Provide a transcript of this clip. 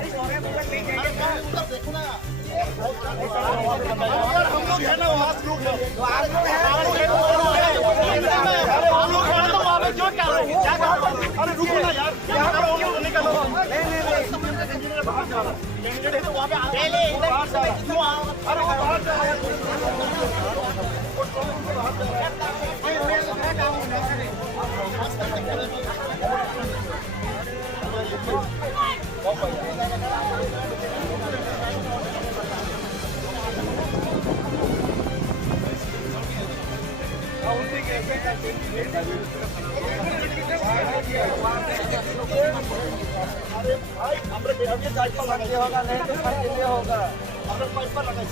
देखो ना हम लोग है ना वहाँ से लोग तो वहाँ पे क्यों क्या रहे हैं? क्या कर रहे हैं? अरे रुको ना यार, यहाँ पर हम लोग निकलो। नहीं बाहर जा रहा है तो वहाँ पे बाहर जा रहा है। क्यों आओ? अरे वो बाहर जा रहा है। अरे भाई हमरे अभी जाके होगा नहीं तो होगा हमरे पैसा लगा